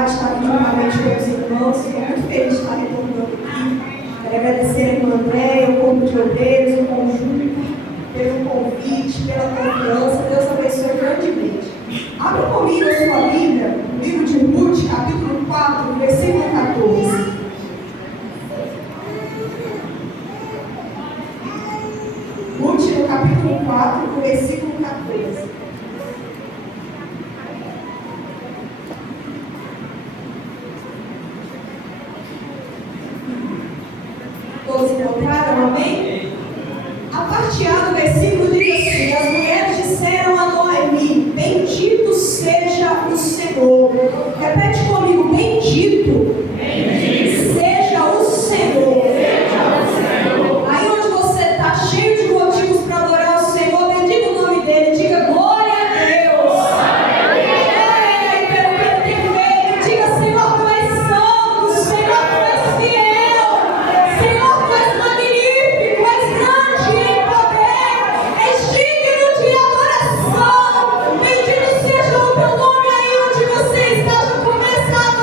oportunidade de estar aqui juntamente com os irmãos. Estou muito feliz de estar retornando aqui. Quero agradecer a irmã Andréia, o corpo de obreiros, o conjunto, pelo convite, pela confiança. Deus abençoe grandemente. Abra comigo a sua Bíblia, no livro de Ruth, capítulo 4, versículo 14. Ruth, no capítulo 4, versículo 14. Todos encontraram, amém? A parte A do versículo diz assim: as mulheres disseram a Noemi: bendito seja o Senhor. Repete comigo: bendito, seja o Senhor. Aí onde você está, cheio de motivos para adorar o Senhor, bendiga o nome dele, diga glória a Deus. Pelo que ele tem feito, diga: Senhor, tu és santo, Senhor, tu és fiel, Senhor, tu és magnífico, és grande em poder, és digno de adoração. Bendito seja o teu nome aí onde você está. Já começa a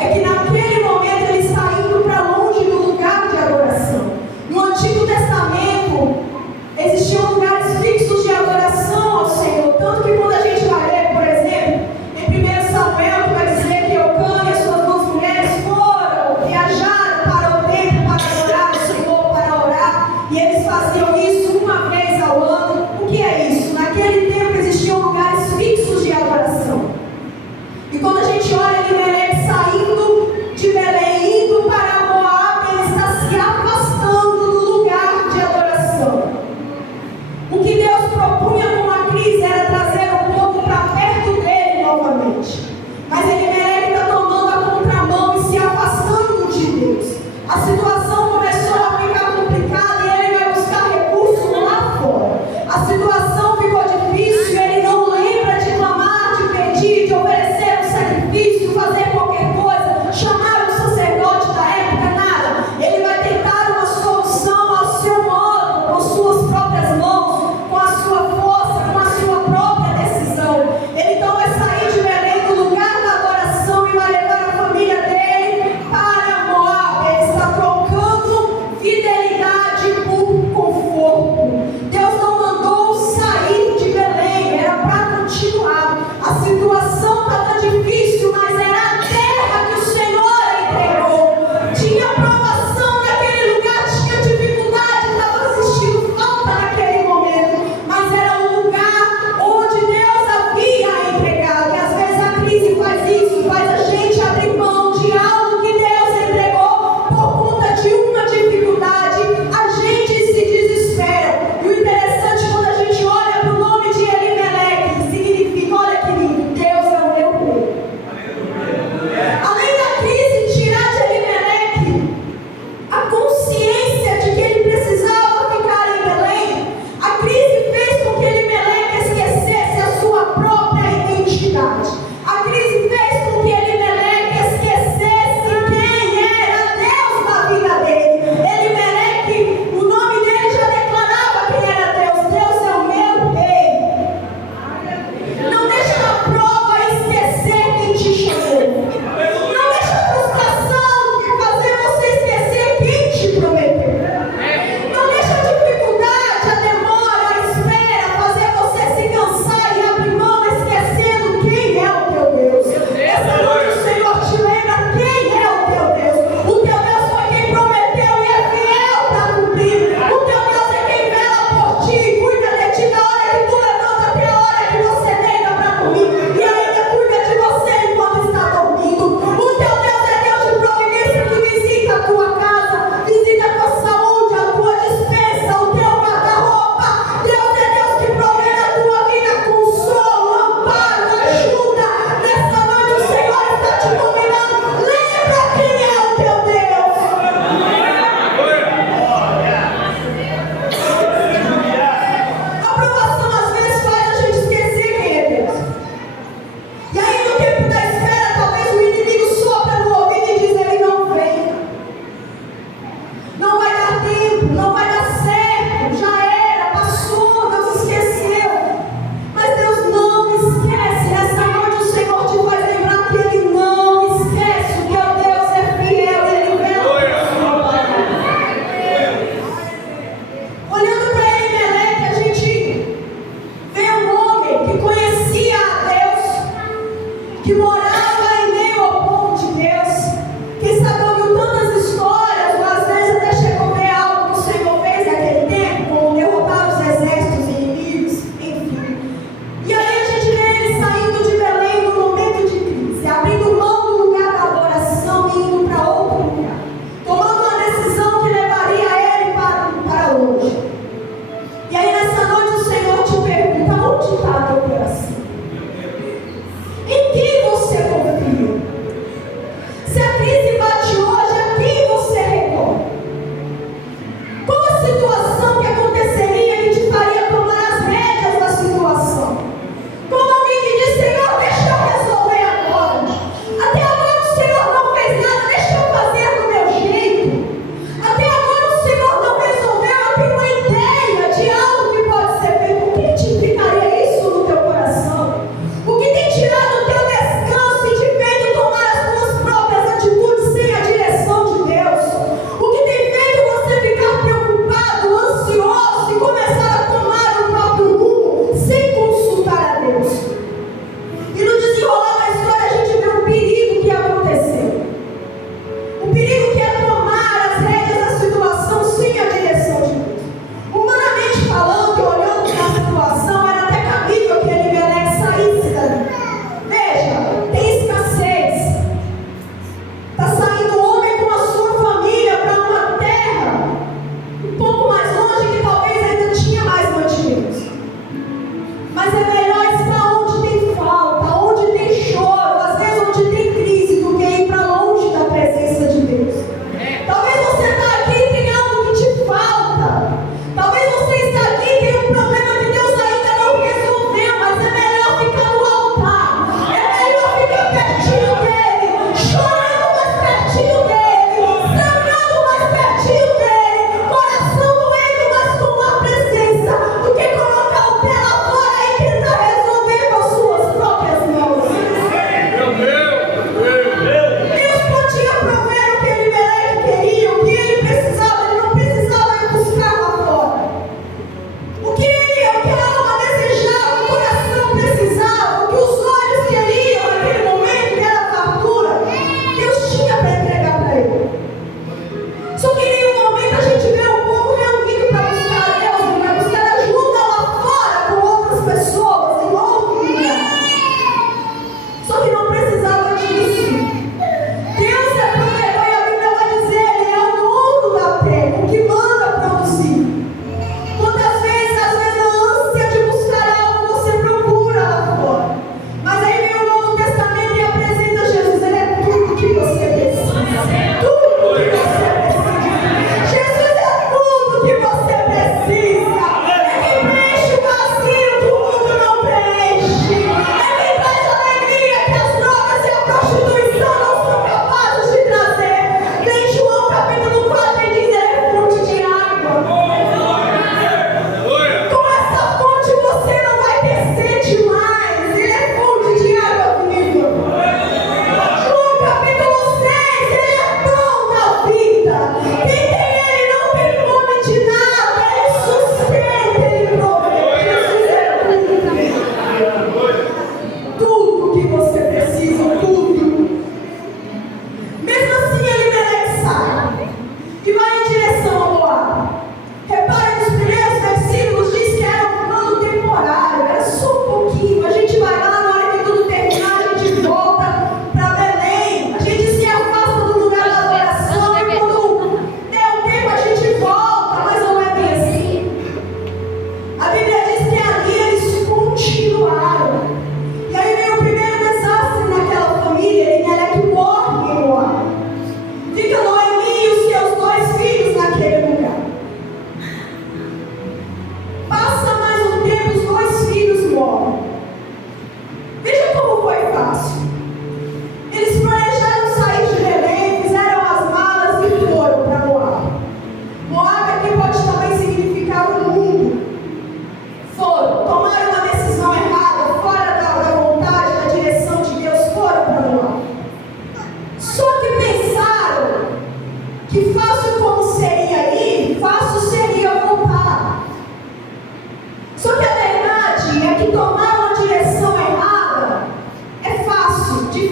é que naquele momento ele está indo para longe do lugar de adoração. No Antigo Testamento existiam lugares fixos de adoração ao Senhor, tanto que quando a gente vai ler, por exemplo, em 1 Samuel, que vai dizer que Eucana e as suas duas mulheres viajaram para o templo para adorar o Senhor, para orar, e eles faziam isso uma vez ao ano. O que é isso? Naquele tempo existiam lugares fixos de adoração. E quando a gente olha Elimelec saindo de Belém, indo para Moab, ele está se afastando do lugar de adoração. O que Deus propunha com a crise era trazer o povo para perto dele novamente. Mas Elimelec está tomando a contramão e se afastando de Deus. A situação começou a ficar complicada e ele vai buscar recursos lá fora. A situação ficou difícil, ele não lembra de clamar, de pedir, de oferecer um sacrifício, fazer qualquer coisa, chamar o sacerdote da época, nada. Ele vai tentar uma solução ao seu modo, com suas próprias mãos, com a sua força, com a sua própria decisão. Ele então vai sair de Belém do lugar da adoração e vai levar a família dele para Moab. Ele está trocando fidelidade por conforto. Deus não mandou sair de Belém, era para continuar. A situação estava difícil, mas era a terra que o Senhor entregou. Tinha provação naquele lugar, tinha dificuldade, estava existindo falta naquele momento, mas era o lugar onde Deus havia entregado. E às vezes a crise faz isso, faz a gente abrir mão de algo que Deus entregou por conta de uma dificuldade. A gente se desespera. E o interessante, quando a gente olha para o nome de Elimelec, significa, olha que lindo, Deus é o meu rei. Além da crise tirar de Elimelec a consciência de que ele precisava ficar em Belém, a crise fez com que Elimelec esquecesse a sua própria identidade. A crise fez com que Elimelec esquecesse quem era Deus na vida dele. Elimelec, o nome dele já declarava quem era Deus. Deus é o meu rei. Não deixa a prova esquecer quem te chamou. Não deixa a frustração fazer você esquecer quem te prometeu. Não deixa a dificuldade, a demora, a espera fazer você se cansar e abrir mão esquecendo quem é o teu Deus. Essa noite o Senhor te lembra quem é o teu Deus. O teu Deus foi quem prometeu e é fiel para cumprir. O teu Deus é quem vela por ti, cuida de ti na hora que tu levanta até a hora que você deita para dormir. E ainda cuida de você enquanto está dormindo. O teu Deus é Deus de providência que visita a tua casa, visita a tua saúde, a tua despensa, o teu guarda-roupa. Deus é Deus que provê na tua vida consolo, amparo, ajuda. Nessa noite o Senhor está te convidando. Lembra quem é o teu Deus. A provação às vezes faz a gente esquecer quem é Deus. E aí no tempo da espera, talvez o inimigo sopra no ouvido e diz: ele não vem. Não vai dar tempo, não vai dar certo, já era, passou, Deus esqueceu. Mas Deus não esquece. Nessa noite o Senhor te faz lembrar que Ele não esquece. O teu Deus é fiel e Ele vela por sua palavra. Olhando para Elimelec, a gente vê um homem que conhecia a Deus, que morava em meio ao povo de Deus, que sabe, ouviu tantas histórias, ou às vezes até chegou a ver algo que o Senhor fez naquele tempo, como derrotar os exércitos inimigos, enfim. E aí a gente vê ele saindo de Belém no momento de crise, abrindo mão do lugar da adoração e indo para outro lugar, tomando uma decisão que levaria ele para longe. E aí nessa noite o Senhor te pergunta: onde está a teu coração? Em quem você confia?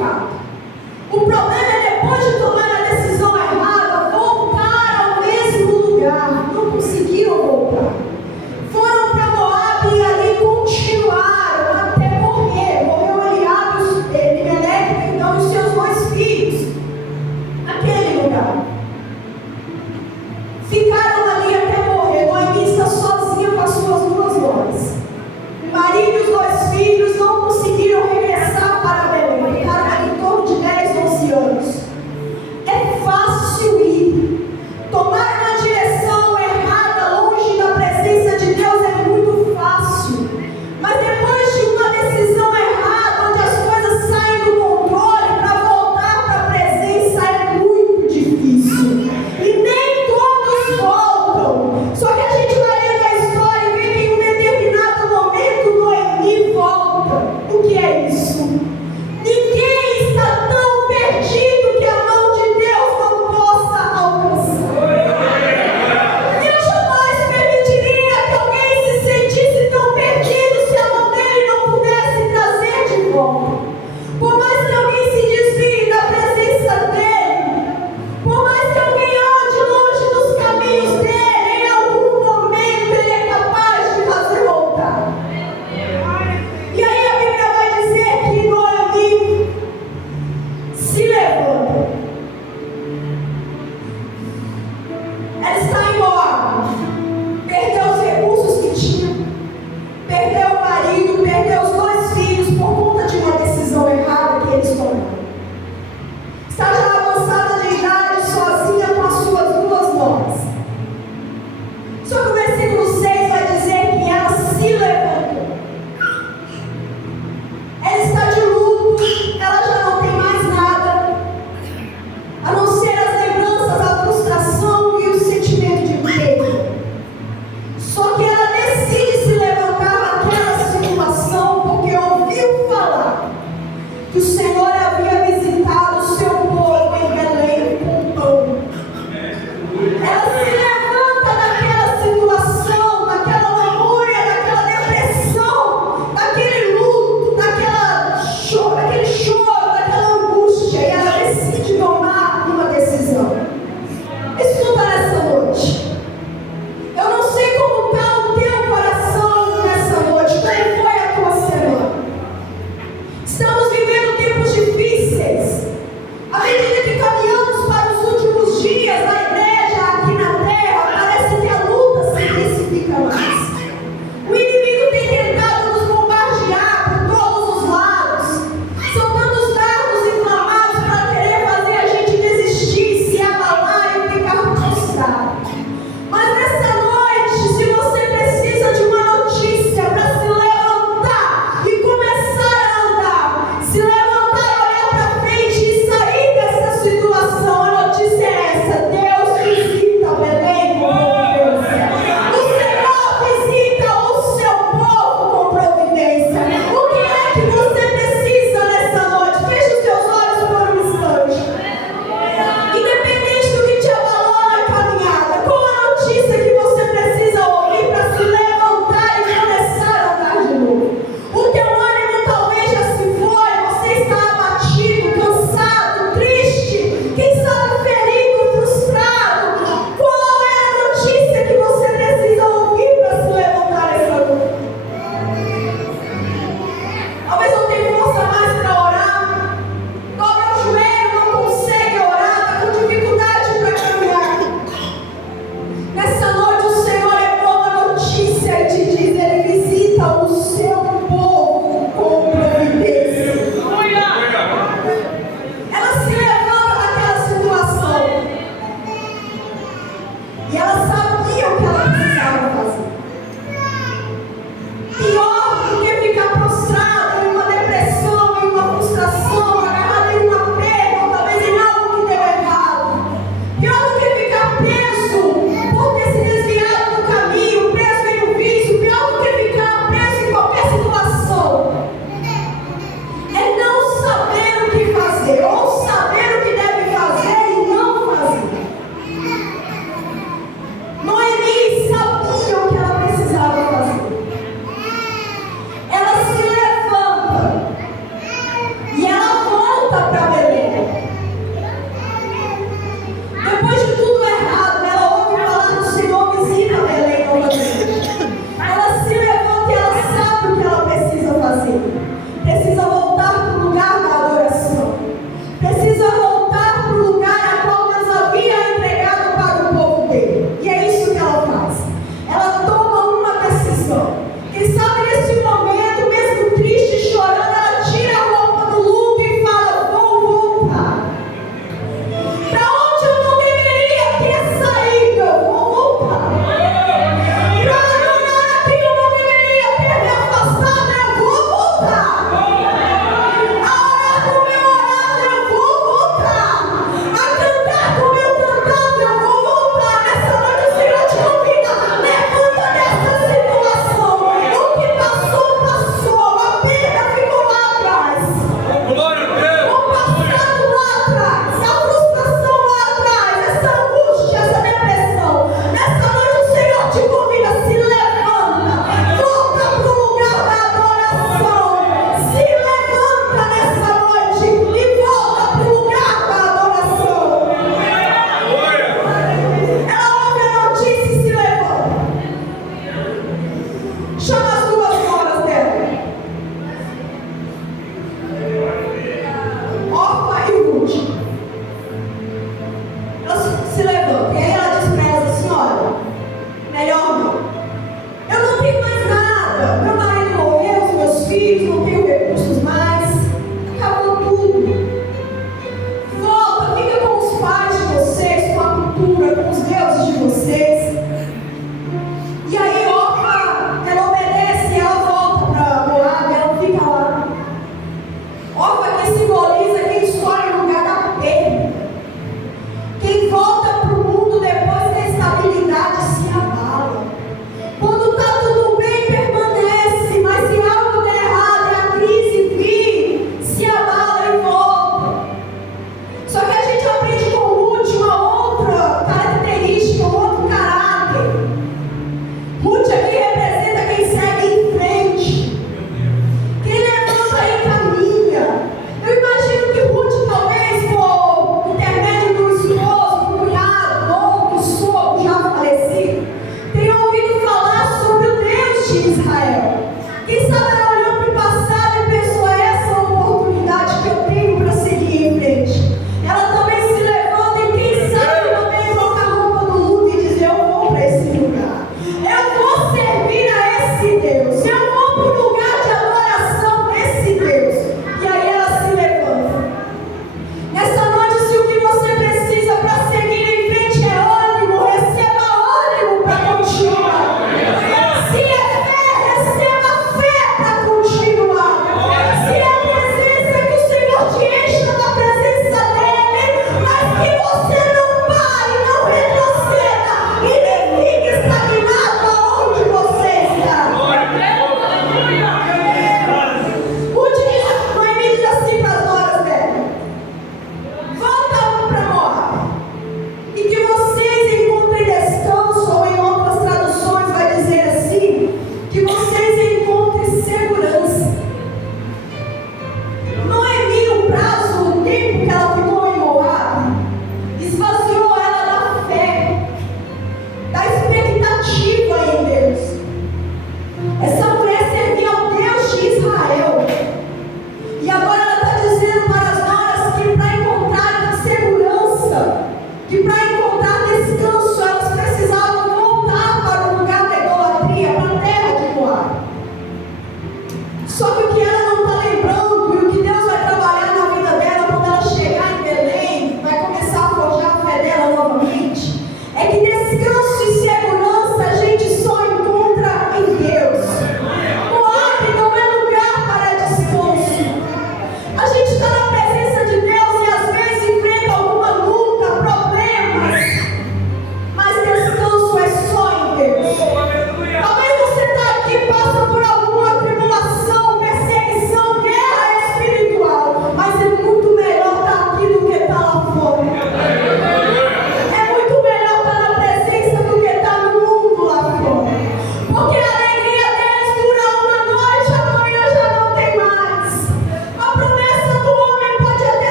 fato. O problema é, depois de tomar a decisão errada, voltar ao mesmo lugar. Não conseguiram voltar. Foram para Moabe e ali continuaram até morrer. Morreu Elimeleque, então, os seus 2 filhos, naquele lugar. Ficaram ali até morrer. Noemi está sozinha com as suas 2 noras. O marido e os 2 filhos não conseguiram regressar para Belém. Ficaram ali em torno de 10, 11 anos.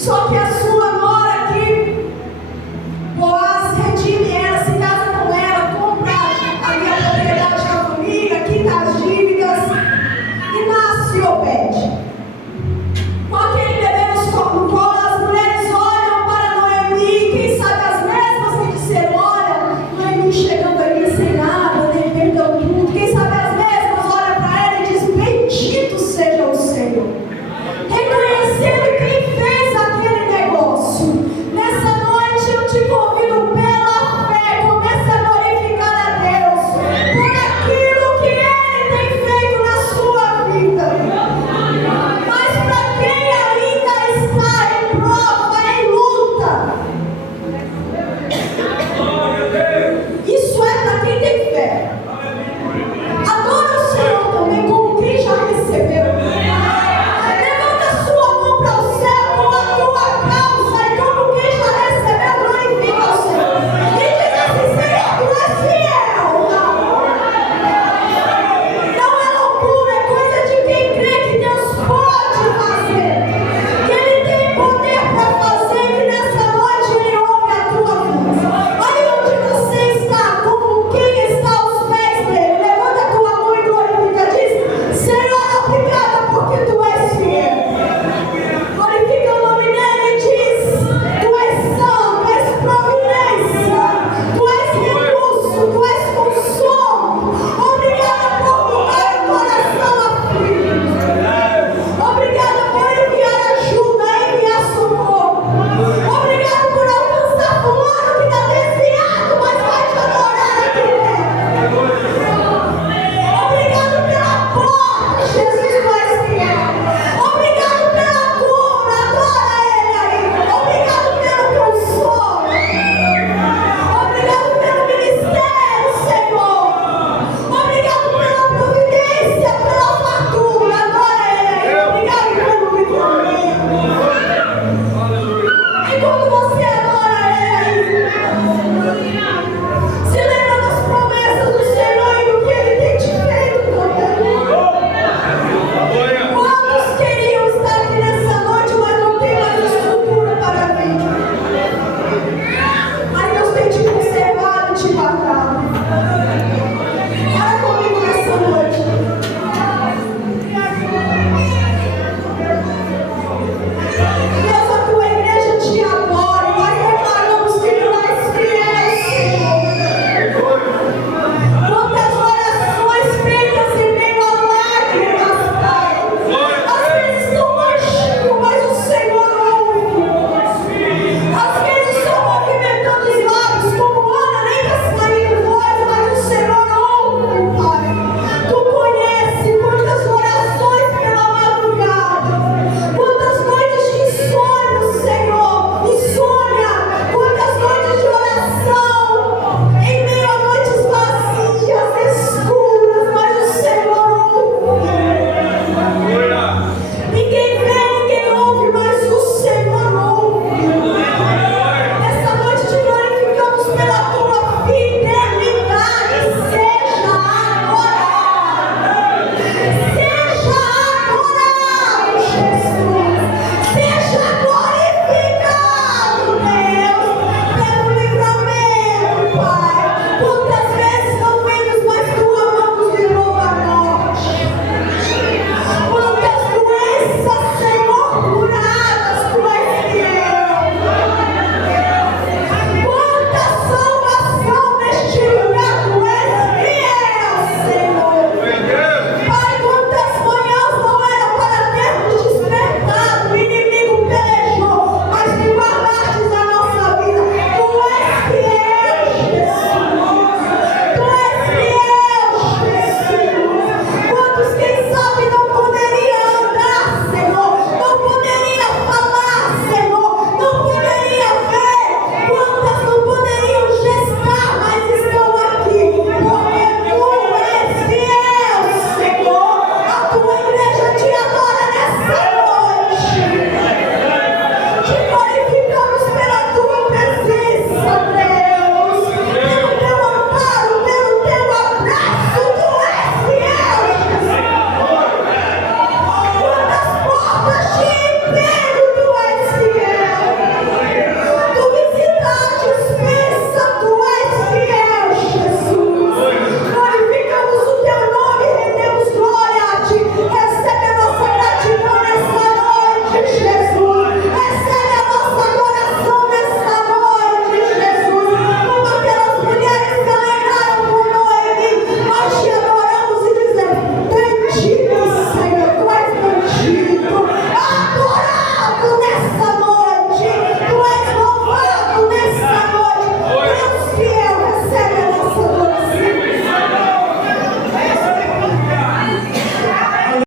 Só que a sua